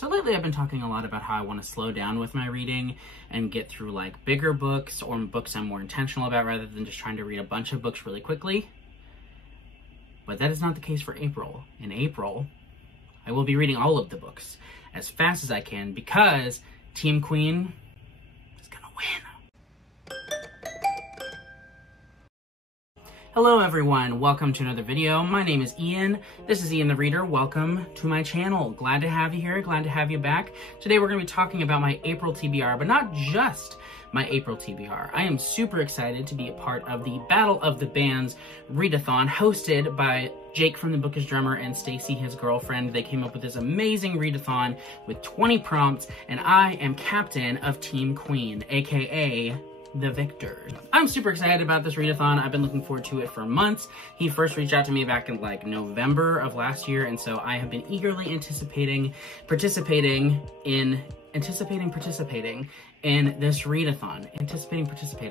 So lately I've been talking a lot about how I want to slow down with my reading and get through like bigger books or books I'm more intentional about rather than just trying to read a bunch of books really quickly. But that is not the case for April. In April, I will be reading all of the books as fast as I can because Team Queen is gonna win. Hello everyone, welcome to another video. My name is Ian. This is Ian the Reader. Welcome to my channel. Glad to have you here, glad to have you back. Today we're going to be talking about my April TBR, but not just my April TBR. I am super excited to be a part of the Battle of the Bands Readathon hosted by Jake from The Bookish Drummer and Stacy, his girlfriend. They came up with this amazing readathon with 20 prompts, and I am captain of Team Queen, aka the victor. I'm super excited about this readathon. I've been looking forward to it for months. He first reached out to me back in like November of last year, and so I have been eagerly participating in this readathon.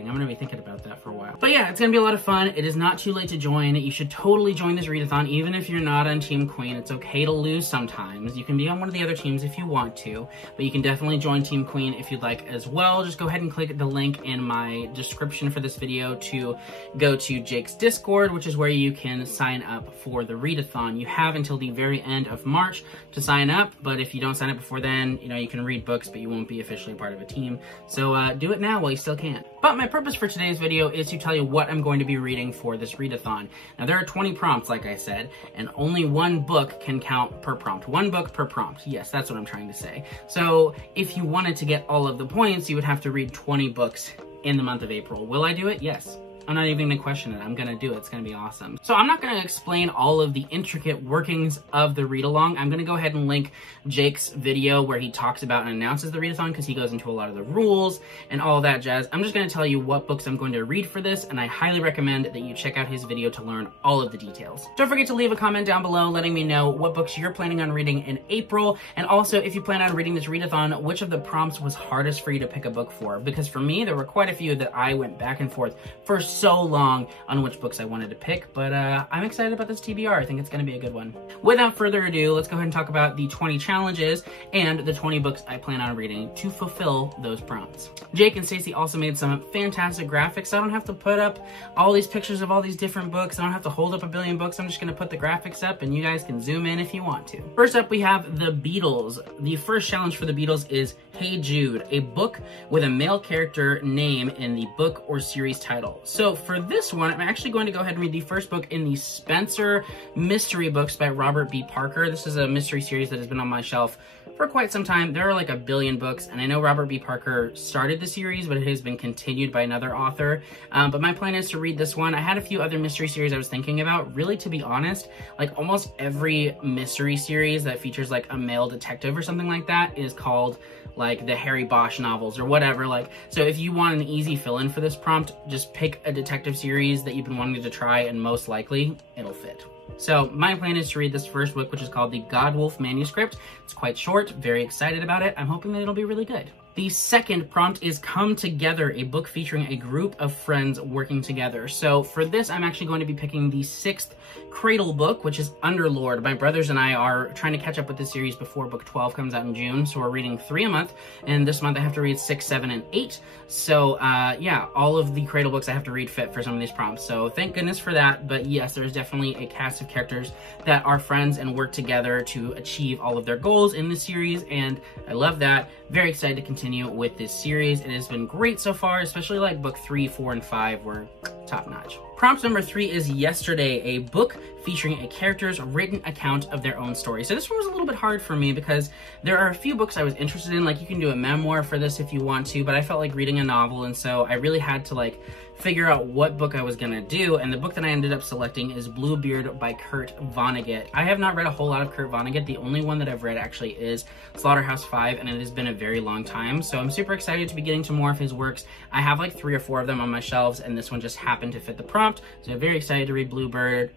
I'm gonna be thinking about that for a while. But yeah, it's gonna be a lot of fun. It is not too late to join. You should totally join this readathon, even if you're not on Team Queen. It's okay to lose sometimes. You can be on one of the other teams if you want to, but you can definitely join Team Queen if you'd like as well. Just go ahead and click the link in my description for this video to go to Jake's Discord, which is where you can sign up for the readathon. You have until the very end of March to sign up, but if you don't sign up before then, you know, you can read books, but you won't be officially part of a team. So do it now while you still can. But my purpose for today's video is to tell you what I'm going to be reading for this readathon. Now there are 20 prompts, like I said, and only one book can count per prompt. One book per prompt. Yes, that's what I'm trying to say. So if you wanted to get all of the points, you would have to read 20 books in the month of April. Will I do it? Yes. I'm not even gonna question it. I'm gonna do it. It's gonna be awesome. So I'm not gonna explain all of the intricate workings of the read-along. I'm gonna go ahead and link Jake's video where he talks about and announces the readathon because he goes into a lot of the rules and all of that jazz. I'm just gonna tell you what books I'm going to read for this, and I highly recommend that you check out his video to learn all of the details. Don't forget to leave a comment down below letting me know what books you're planning on reading in April, and also if you plan on reading this readathon, which of the prompts was hardest for you to pick a book for? Because for me, there were quite a few that I went back and forth for so long on which books I wanted to pick, but I'm excited about this TBR. I think it's going to be a good one. Without further ado, let's go ahead and talk about the 20 challenges and the 20 books I plan on reading to fulfill those prompts. Jake and Stacy also made some fantastic graphics, so I don't have to put up all these pictures of all these different books. I don't have to hold up a billion books. I'm just going to put the graphics up and you guys can zoom in if you want to. First up, we have The Beatles. The first challenge for The Beatles is Hey Jude, a book with a male character name in the book or series title. So for this one, I'm actually going to go ahead and read the first book in the Spencer Mystery Books by Robert B. Parker. This is a mystery series that has been on my shelf for quite some time. There are like a billion books, and I know Robert B. Parker started the series, but it has been continued by another author. But my plan is to read this one. I had a few other mystery series I was thinking about. Really, to be honest, like almost every mystery series that features like a male detective or something like that is called like the Harry Bosch novels or whatever. Like, so if you want an easy fill-in for this prompt, just pick a detective series that you've been wanting to try, and most likely it'll fit. So my plan is to read this first book, which is called The Godwolf Manuscript. It's quite short, very excited about it. I'm hoping that it'll be really good. The second prompt is Come Together, a book featuring a group of friends working together. So for this, I'm actually going to be picking the 6th Cradle book, which is Underlord. My brothers and I are trying to catch up with the series before book 12 comes out in June, so we're reading 3 a month, and this month I have to read 6, 7, and 8. So yeah, all of the Cradle books I have to read fit for some of these prompts, so thank goodness for that. But yes, there's definitely a cast of characters that are friends and work together to achieve all of their goals in this series, and I love that. Very excited to continue with this series. It has been great so far, especially like book 3, 4, and 5 were top notch. Prompt number 3 is Yesterday, a book featuring a character's written account of their own story. So this one was a little bit hard for me because there are a few books I was interested in. Like, you can do a memoir for this if you want to, but I felt like reading a novel, and so I really had to like figure out what book I was gonna do, and the book that I ended up selecting is Bluebeard by Kurt Vonnegut. I have not read a whole lot of Kurt Vonnegut. The only one that I've read actually is Slaughterhouse 5, and it has been a very long time, so I'm super excited to be getting to more of his works. I have like 3 or 4 of them on my shelves, and this one just happened happened to fit the prompt. So I'm very excited to read Bluebeard.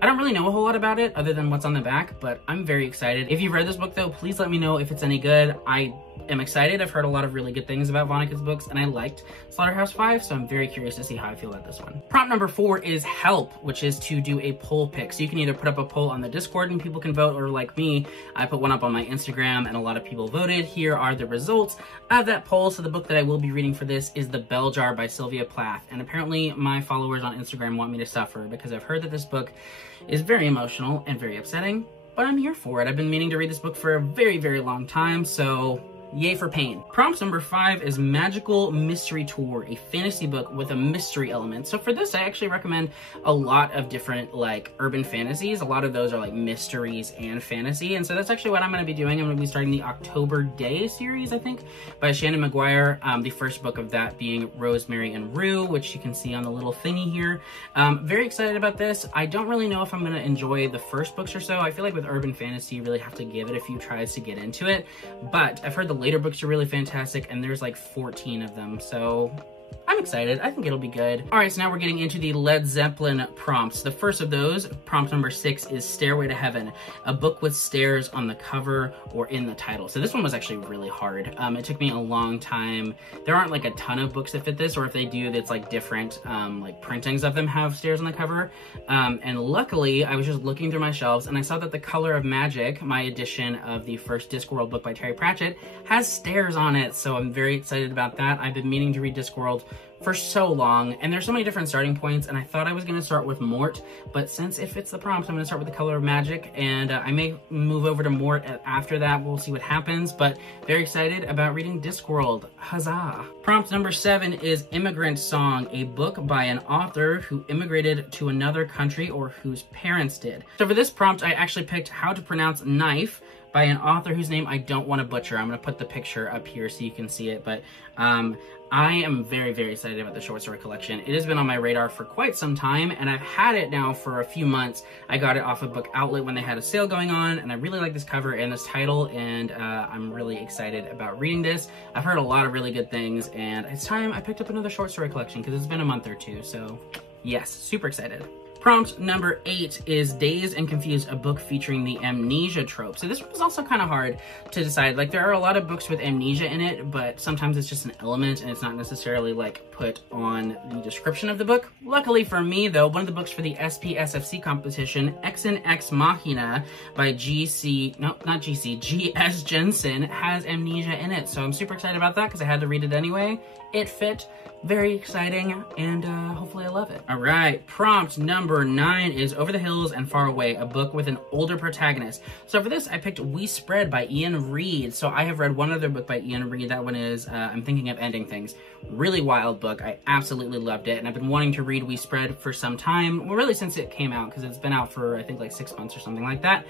I don't really know a whole lot about it other than what's on the back, but I'm very excited. If you've read this book though, please let me know if it's any good. I am excited. I've heard a lot of really good things about Vonnegut's books, and I liked Slaughterhouse-Five, so I'm very curious to see how I feel about this one. Prompt number 4 is help, which is to do a poll pick. So you can either put up a poll on the Discord and people can vote, or like me, I put one up on my Instagram and a lot of people voted. Here are the results of that poll. So the book that I will be reading for this is The Bell Jar by Sylvia Plath, and apparently my followers on Instagram want me to suffer because I've heard that this book is very emotional and very upsetting, but I'm here for it. I've been meaning to read this book for a very, very long time, so yay for pain. Prompt number 5 is Magical Mystery Tour, a fantasy book with a mystery element. So for this, I actually recommend a lot of different like urban fantasies. A lot of those are like mysteries and fantasy. And so that's actually what I'm going to be doing. I'm going to be starting the October Day series, I think, by Shannon McGuire. The first book of that being Rosemary and Rue, which you can see on the little thingy here. Very excited about this. I don't really know if I'm going to enjoy the first books or so. I feel like with urban fantasy, you really have to give it a few tries to get into it. But I've heard the later books are really fantastic, and there's like 14 of them, so I'm excited. I think it'll be good. All right, so now we're getting into the Led Zeppelin prompts. The first of those, prompt number 6, is Stairway to Heaven, a book with stairs on the cover or in the title. So this one was actually really hard. It took me a long time. There aren't like a ton of books that fit this, or if they do, it's like different like printings of them have stairs on the cover. And luckily, I was just looking through my shelves and I saw that The Color of Magic, my edition of the first Discworld book by Terry Pratchett, has stairs on it. So I'm very excited about that. I've been meaning to read Discworld for so long, and there's so many different starting points, and I thought I was going to start with Mort, but since it fits the prompt, I'm going to start with The Color of Magic, and I may move over to Mort after that. We'll see what happens, but very excited about reading Discworld. Huzzah! Prompt number 7 is Immigrant Song, a book by an author who immigrated to another country or whose parents did. So for this prompt, I actually picked How to Pronounce Knife by an author whose name I don't want to butcher. I'm going to put the picture up here so you can see it, but I am very, very excited about the short story collection. It has been on my radar for quite some time, and I've had it now for a few months. I got it off of Book Outlet when they had a sale going on, and I really like this cover and this title, and I'm really excited about reading this. I've heard a lot of really good things, and it's time I picked up another short story collection because it's been a month or two, so yes, super excited. Prompt number 8 is Dazed and Confused, a book featuring the amnesia trope. So this one was also kind of hard to decide. Like, there are a lot of books with amnesia in it, but sometimes it's just an element and it's not necessarily like put on the description of the book. Luckily for me though, one of the books for the SPSFC competition, Exen Ex Machina by G.S. Jensen, has amnesia in it. So I'm super excited about that because I had to read it anyway. It fit. Very exciting, and hopefully I love it. All right, prompt number 9 is Over the Hills and Far Away, a book with an older protagonist. So for this, I picked We Spread by Ian Reid. So I have read one other book by Ian Reid. That one is I'm Thinking of Ending Things. Really wild book. I absolutely loved it, and I've been wanting to read We Spread for some time. Well, really since it came out, because it's been out for, I think, like 6 months or something like that.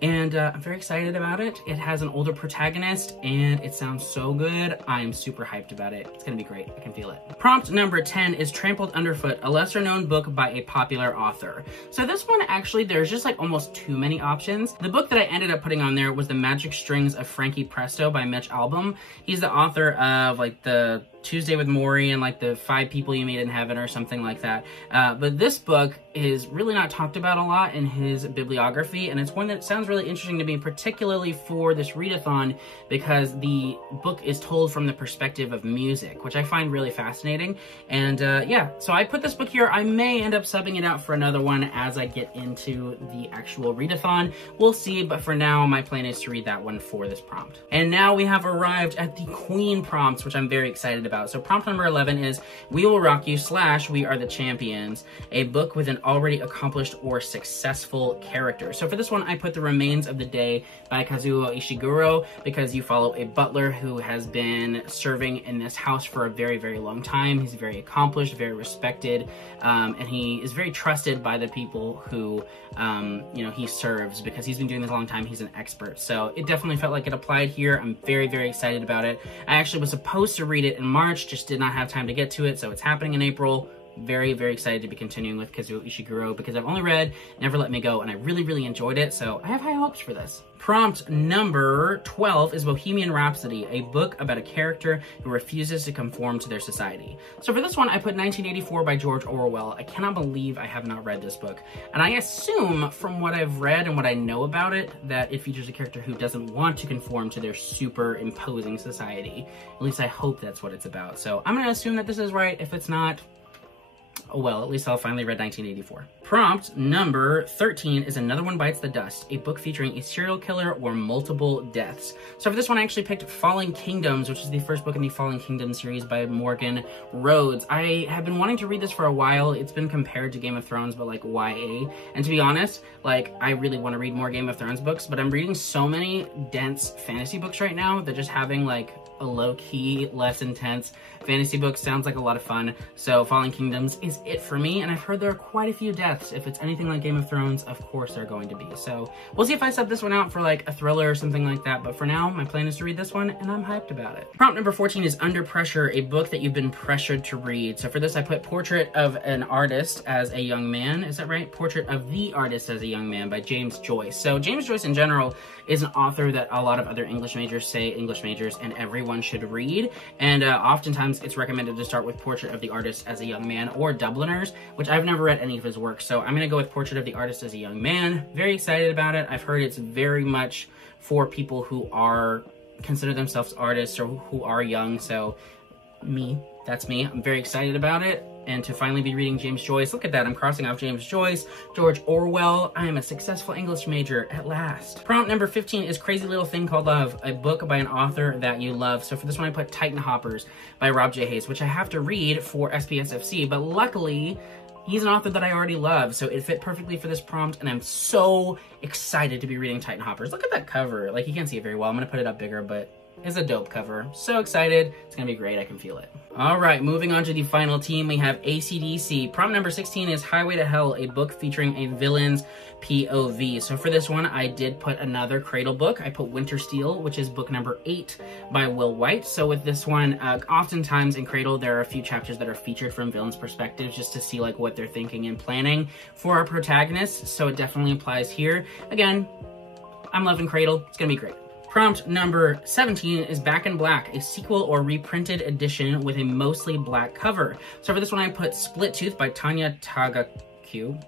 And I'm very excited about it. It has an older protagonist, and it sounds so good. I'm super hyped about it. It's gonna be great. I can feel it. Prompt number 10 is Trampled Underfoot, a lesser-known book by a popular author. So this one, actually, there's just like almost too many options. The book that I ended up putting on there was The Magic Strings of Frankie Presto by Mitch Albom. He's the author of like the Tuesday with Morrie and like the 5 People You Meet in Heaven or something like that. But this book is really not talked about a lot in his bibliography, and it's one that sounds really interesting to me, particularly for this readathon, because the book is told from the perspective of music, which I find really fascinating. And yeah, so I put this book here. I may end up subbing it out for another one as I get into the actual readathon. We'll see, but for now, my plan is to read that one for this prompt. And now we have arrived at the Queen prompts, which I'm very excited about. So prompt number 11 is We Will Rock You / We Are the Champions, a book with an already accomplished or successful character. So for this one, I put The Remains of the Day by Kazuo Ishiguro, because you follow a butler who has been serving in this house for a very, very long time. He's very accomplished, very respected, and he is very trusted by the people who, you know, he serves, because he's been doing this a long time. He's an expert. So it definitely felt like it applied here. I'm very, very excited about it. I actually was supposed to read it in March, just did not have time to get to it, so it's happening in April. very, very excited to be continuing with Kazuo Ishiguro because I've only read Never Let Me Go and I really, really enjoyed it, so I have high hopes for this. Prompt number 12 is Bohemian Rhapsody, a book about a character who refuses to conform to their society. So for this one, I put 1984 by George Orwell. I cannot believe I have not read this book. And I assume from what I've read and what I know about it, that it features a character who doesn't want to conform to their super imposing society. At least I hope that's what it's about. So I'm gonna assume that this is right. If it's not, oh well, at least I'll finally read 1984. Prompt number 13 is Another One Bites the Dust, a book featuring a serial killer or multiple deaths. So for this one, I actually picked Falling Kingdoms, which is the first book in the Falling Kingdoms series by Morgan Rhodes. I have been wanting to read this for a while. It's been compared to Game of Thrones, but like YA. And to be honest, like I really want to read more Game of Thrones books, but I'm reading so many dense fantasy books right now that just having like a low-key, less intense fantasy book sounds like a lot of fun. So Falling Kingdoms is it for me, and I've heard there are quite a few deaths. If it's anything like Game of Thrones, of course they're going to be. So we'll see if I sub this one out for like a thriller or something like that, but for now, my plan is to read this one, and I'm hyped about it. Prompt number 14 is Under Pressure, a book that you've been pressured to read. So for this, I put Portrait of an Artist as a Young Man. Is that right? Portrait of the Artist as a Young Man by James Joyce. So James Joyce in general is an author that a lot of other English majors say English majors and everyone should read. And oftentimes it's recommended to start with Portrait of the Artist as a Young Man or Dubliners, which I've never read any of his work. So I'm going to go with Portrait of the Artist as a Young Man. Very excited about it. I've heard it's very much for people who are consider themselves artists or who are young. So that's me. I'm very excited about it. And to finally be reading James Joyce. Look at that, I'm crossing off James Joyce, George Orwell. I am a successful English major at last. Prompt number 15 is Crazy Little Thing Called Love, a book by an author that you love. So for this one, I put Titan Hoppers by Rob J. Hayes, which I have to read for SPSFC, but luckily, he's an author that I already love, so it fit perfectly for this prompt, and I'm so excited to be reading Titan Hoppers. Look at that cover. Like, you can't see it very well. I'm gonna put it up bigger, but it's a dope cover. So excited. It's gonna be great. I can feel it. All right, moving on to the final team, we have AC/DC. Prompt number 16 is Highway to Hell, a book featuring a villain's POV. So for this one, I did put another Cradle book. I put Winter Steel, which is book number 8 by Will White. So with this one, oftentimes in Cradle, there are a few chapters that are featured from villains' perspectives just to see like what they're thinking and planning for our protagonists. So it definitely applies here. Again, I'm loving Cradle. It's gonna be great. Prompt number 17 is Back in Black, a sequel or reprinted edition with a mostly black cover. So for this one, I put Split Tooth by Tanya Tagaku.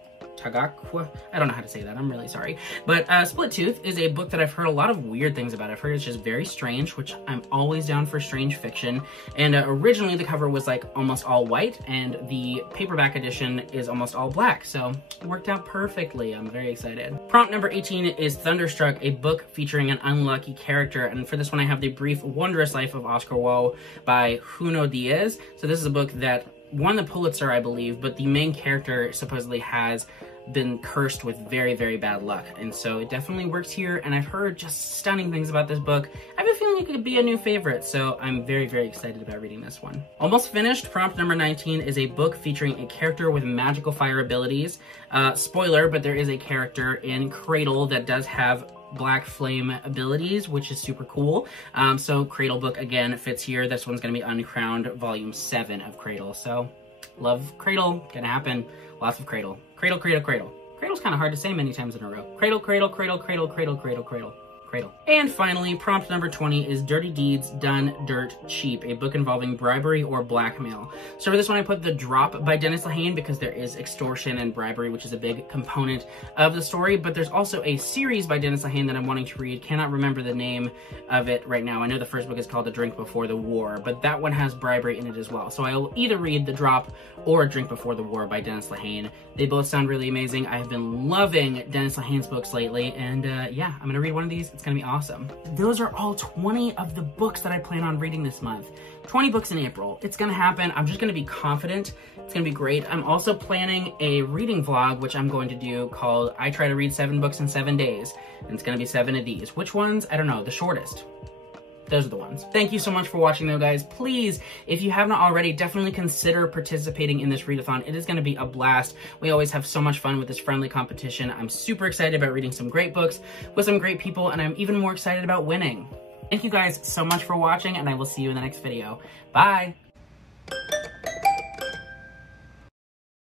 I don't know how to say that, I'm really sorry. But Split Tooth is a book that I've heard a lot of weird things about. I've heard it's just very strange, which I'm always down for strange fiction. And originally the cover was like almost all white, and the paperback edition is almost all black. So it worked out perfectly. I'm very excited. Prompt number 18 is Thunderstruck, a book featuring an unlucky character. And for this one, I have The Brief Wondrous Life of Oscar Wilde by Junot Diaz. So this is a book that won the Pulitzer, I believe, but the main character supposedly has been cursed with very, very bad luck. And so it definitely works here, and I've heard just stunning things about this book. I have a feeling it could be a new favorite, so I'm very, very excited about reading this one. Almost finished. Prompt number 19 is a book featuring a character with magical fire abilities. Spoiler, but there is a character in Cradle that does have black flame abilities, which is super cool. So Cradle book again fits here. This one's gonna be Uncrowned, volume 7 of Cradle. So love Cradle, gonna happen. Lots of Cradle. Cradle, Cradle, Cradle. Cradle's kind of hard to say many times in a row. Cradle, Cradle, Cradle, Cradle, Cradle, Cradle, Cradle. Cradle. And finally, prompt number 20 is Dirty Deeds Done Dirt Cheap, a book involving bribery or blackmail. So for this one, I put The Drop by Dennis Lehane because there is extortion and bribery, which is a big component of the story, but there's also a series by Dennis Lehane that I'm wanting to read. Cannot remember the name of it right now. I know the first book is called A Drink Before the War, but that one has bribery in it as well. So I will either read The Drop or A Drink Before the War by Dennis Lehane. They both sound really amazing. I have been loving Dennis Lehane's books lately, and yeah, I'm gonna read one of these. It's gonna be awesome. Those are all 20 of the books that I plan on reading this month. 20 books in April. It's gonna happen. I'm just gonna be confident. It's gonna be great. I'm also planning a reading vlog, which I'm going to do called I Try to Read 7 Books in 7 Days. And it's gonna be 7 of these. Which ones? I don't know. The shortest. Those are the ones. Thank you so much for watching though, guys. Please, if you have not already, definitely consider participating in this readathon. It is going to be a blast. We always have so much fun with this friendly competition. I'm super excited about reading some great books with some great people, and I'm even more excited about winning. Thank you guys so much for watching, and I will see you in the next video. Bye!